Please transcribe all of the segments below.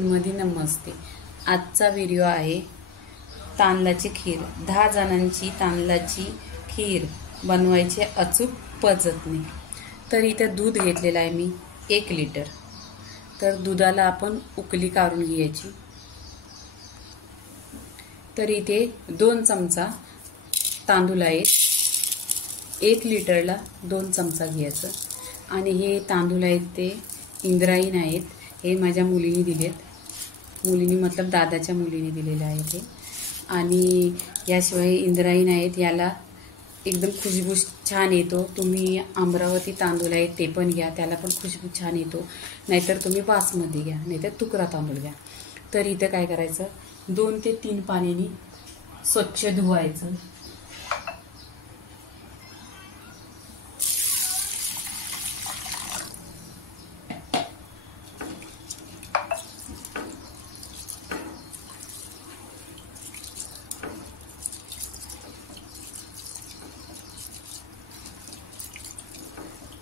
मध्ये नमस्ते. आजचा व्हिडिओ आहे तांदळाची खीर. 10 जणांची तांदळाची खीर बनवायची अचूक पद्धतीने. तर इथे दूध घेतलेलं आहे मी 1 लिटर. तर दुधाला आपण उकळी काढून घ्यायची. तर इथे 2 चमचा तांदूळ आहेत. 1 लिटरला 2 चमचा घ्यायचं. आणि हे तांदूळ आहेत ते इंद्रायणी आहेत. हे माझ्या मुलीने दिलेत. मुलीने मतलब दादाच्या मुलीने दिलेले आहे ते. आणि याशिवाय इंद्रायणी आहेत, याला एकदम खुशबू छान येतो. तुम्ही अमरावती तांदूळ आहेत ते पण घ्या, त्याला पण खुशबू छान येतो. नाहीतर तुम्ही बासमती घ्या, नाहीतर तुकडा तांदूळ घ्या. तर इथं काय करायचं, 2 ते 3 पाण्याने स्वच्छ धुवायचं.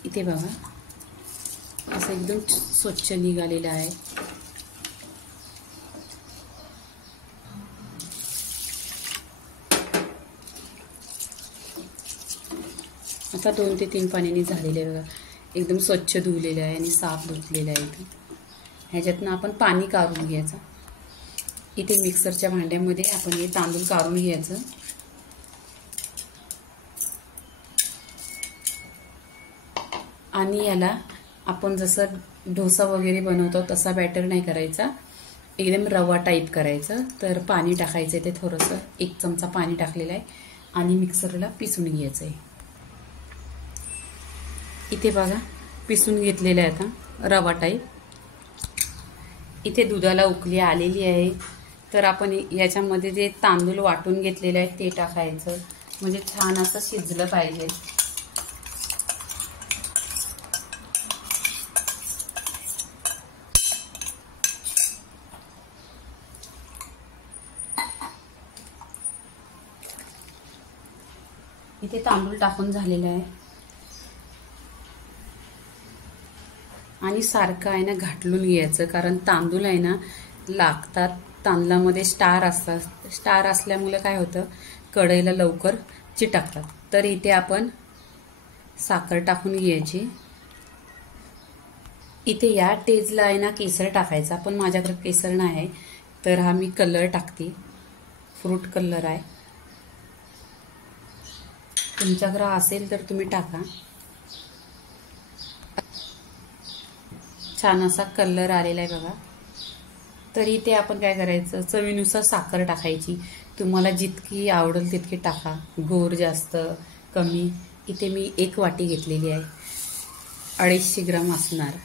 इथे बघा असं एकदम स्वच्छ निघालेलं आहे. आता 2 ते 3 पाण्याने झालेले आहे बघा. एकदम स्वच्छ धुवलेलं आहे आणि साफ धुतलेलं आहे. इथे ह्याच्यातनं आपण पाणी काढून घ्यायचं. इथे मिक्सरच्या भांड्यामध्ये आपण हे तांदूळ काढून घ्यायचं. आणि याला आपण जसं डोसा वगैरे बनवतो तसा बॅटर नाही करायचा, एकदम रवा टाईप करायचं. तर पाणी टाकायचं आहे ते थोडंसं, 1 चमचा पाणी टाकलेलं आहे आणि मिक्सरला पिसून घ्यायचं आहे. इथे बघा पिसून घेतलेलं आहे आता रवा टाईप. इथे दुधाला उकळी आलेली आहे. तर आपण याच्यामध्ये जे तांदूळ वाटून घेतलेले आहे ते टाकायचं, म्हणजे छान असं शिजलं पाहिजे. इथे तांदूळ टाकून झालेला आहे. आणि सारखं आहे ना घाटलून घ्यायचं, कारण तांदूळ आहे ना लागतात. तांदळामध्ये स्टार असतात. स्टार असल्यामुळे काय होतं, कढईला लवकर चिटकतात. तर इथे आपण साखर टाकून घ्यायची. इथे या टेजला आहे ना केसर टाकायचा, पण माझ्याकडे केसर नाही आहे तर हा मी कलर टाकते. फ्रूट कलर आहे. तुमच्याकडे असेल तर तुम्ही टाका. छान असा कलर आलेला आहे बघा. तर इथे आपण काय करायचं, चवीनुसार साखर टाकायची. तुम्हाला जितकी आवडेल तितकी टाका, गोड जास्त कमी. इथे मी 1 वाटी घेतलेली आहे, 250 ग्राम असणार.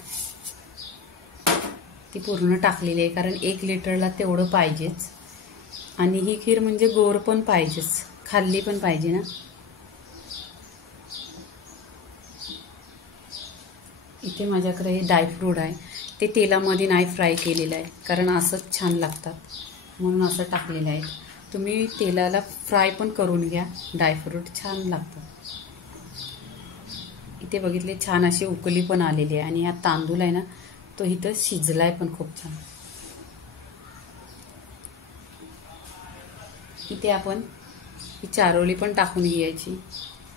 ती पूर्ण टाकलेली आहे, कारण 1 लिटरला तेवढं पाहिजेच. आणि ही खीर म्हणजे गोड पण पाहिजेच, खाल्ली पण पाहिजे ना. इथे माझ्याकडे हे ड्रायफ्रूट आहे, ते तेलामध्ये नाही फ्राय केलेलं आहे, कारण असंच छान लागतात म्हणून असं ताकलेलं आहे. तुम्ही तेलाला फ्राय पण करून घ्या, ड्रायफ्रूट छान लागतात. इथे बघितले छान अशी उकळी पण आलेली आहे. आणि हा तांदूळ आहे ना तो इथं शिजलाय पण खूप छान. इथे आपण ही चारोळी पण टाकून घ्यायची,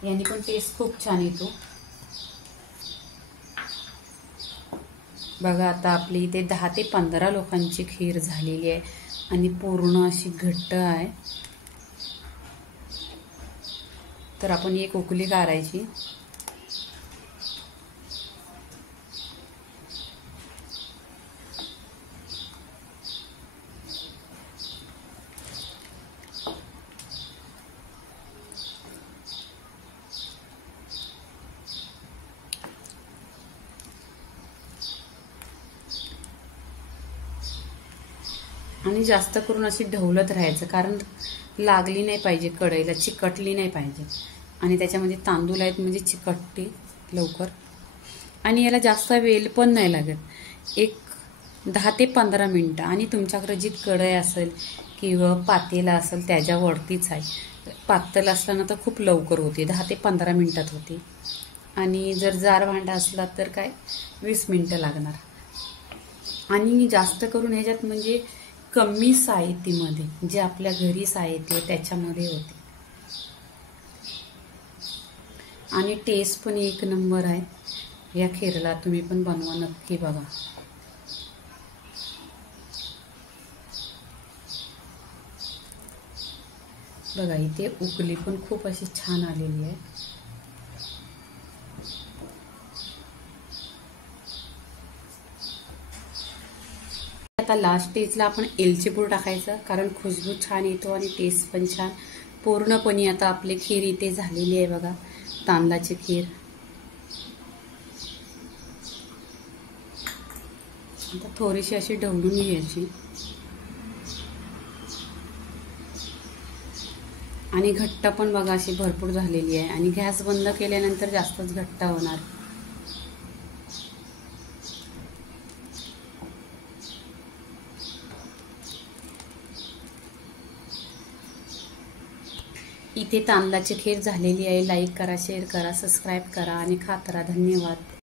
याने पण टेस्ट खूप छान येतो. बघा आता आपली इथे 10 ते 15 लोकांची खीर झालेली आहे आणि पूर्ण अशी घट्ट आहे. तर आपण 1 उकळी काढायची. आणि जास्त करून अशी ढवलत राहायचं, कारण लागली नाही पाहिजे कढईला, चिकटली नाही पाहिजे. आणि त्याच्यामध्ये तांदूळ आहेत म्हणजे चिकटते लवकर. आणि याला जास्त वेळ पण नाही लागत, 10 ते 15 मिनटं. आणि तुमच्याकडे जी कढई असेल किंवा पातेला असेल त्याच्यावरतीच आहे. पातळ असताना तर खूप लवकर होते, 10 ते 15 मिनिटात होते. आणि जर जाड भांडा असला तर काय 20 मिनिटं लागणार. आणि जास्त करून ह्याच्यात म्हणजे कमी साहित्यामध्ये जे आपल्या घरी साहित्य त्याच्यामध्ये होते. आणि टेस्ट पण एक नंबर आहे. या खीरला तुम्ही पण बनवा नक्की बघा. बघा इथे उकली पण खूप अशी छान आलेली आहे. आता लास्ट स्टेजला आपण एलची पूड टाकायचं, कारण खुशबू छान येतो आणि टेस्ट पण छान. पूर्णपणे आता आपली खीर इथे झालेली आहे बघा, तांदळाची खीर. आता थोडीशी अशी ढवळून घ्यायची आणि घट्ट पण बघा अशी भरपूर झालेली आहे. आणि गॅस बंद केल्यानंतर जास्तच घट्ट होणार. इथे तांदळाची खीर झालेली आहे. लाईक करा, शेअर करा, सबस्क्राईब करा आणि खात राहा. धन्यवाद.